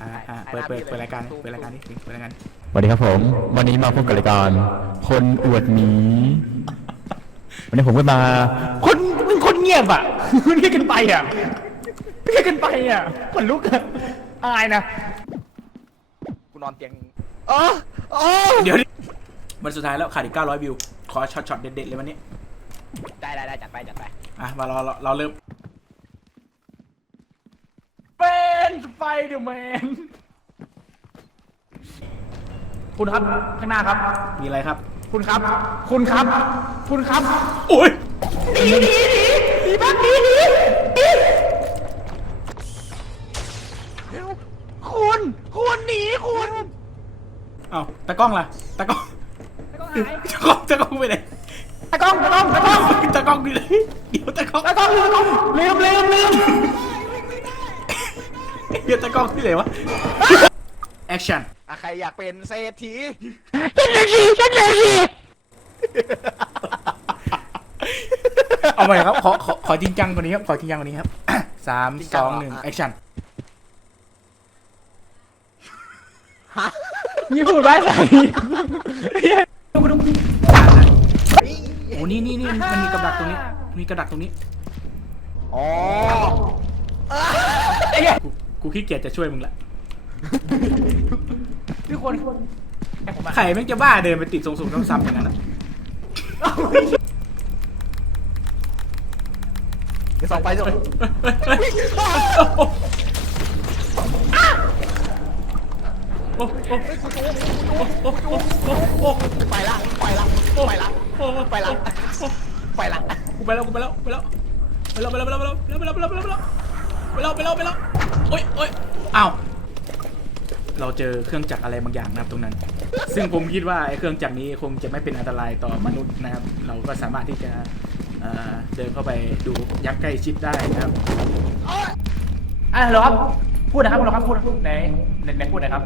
อ่าอ่าเปิดเปิดเปิดรายการเปิดรายการนี่เปิดรายการสวัสดีครับผม วันนี้มาพบกับรายการคนอวดหมี วันนี้ผมก็มา คนมึงคนเงียบอะเรียกกันไปอะเรียกกันไปอะขนลุกอะอายนะกูนอนเตียงเออเออเดี๋ยวดิวันสุดท้ายแล้วขาดอีก900วิว ขอช็อตช็อตเด็ดๆเลยวันนี้ ได้ได้ได้จัดไปจัดไป อะมาเราเราเราเริ่ม เป็ นสไปเดอร์แมน คุณครับ ข้างหน้าครับ มีอะไรครับ คุณครับ คุณครับ คุณครับโอ้ยดีมากดีดีดีคุณ คุณหนีคุณเอ้าตากล้องล่ะตากล้องตากล้องตากล้องไปไหนตะกล้องตะกล้องตะกล้องตากล้องอยู่ไหนเดี๋ยวตากล้องตะกล้องตะกล้องลืมลืมลืม เดี๋ยวตากล้องที่ไหนวะ แอคชั่นอะใครอยากเป็นเศรษฐีฉันเลยสิฉันเลยสิเอาใหม่ครับ ขอขอขอจริงจังกว่านี้ครับ ขอจริงจังกว่านี้ครับสามสองหนึ่งแอคชั่นนี่พูดไว้ใส่โอ้นี่นี่นี่มันมีกับดักตรงนี้ มีกับดักตรงนี้ อ๋อ กู กูขี้เกียจจะช่วยมึงละพี่คนให้ผมมาใครแม่งจะบ้าเดินไปติดทรงๆซ้ำๆอย่างนั้นอะเดี๋ยวส่องไปส่องโอ้โอ้โอ้โอ้โอ้โอ้ไปละไปละไปละโอ้ไปละไปละกูไปแล้วกูไปแล้วไปแล้วไปแล้วไปแล้วไปแล้วไปแล้วไปแล้วไปแล้วไปแล้วไปแล้วไปแล้วไปแล้วไปแล้ว โอ้ยโอ้ยอ้าวเราเจอเครื่องจักรอะไรบางอย่างนะครับตรงนั้น ซึ่งผมคิดว่าไอ้เครื่องจักรนี้คงจะไม่เป็นอันตรายต่อมนุษย์นะครับ เราก็สามารถที่จะเอ่อเดินเข้าไปดูยักษ์ใกล้ชิดได้นะครับ อะเหรอครับ พูดนะครับคุณเหรอครับพูดไหนไหนไหนพูดหนะครับ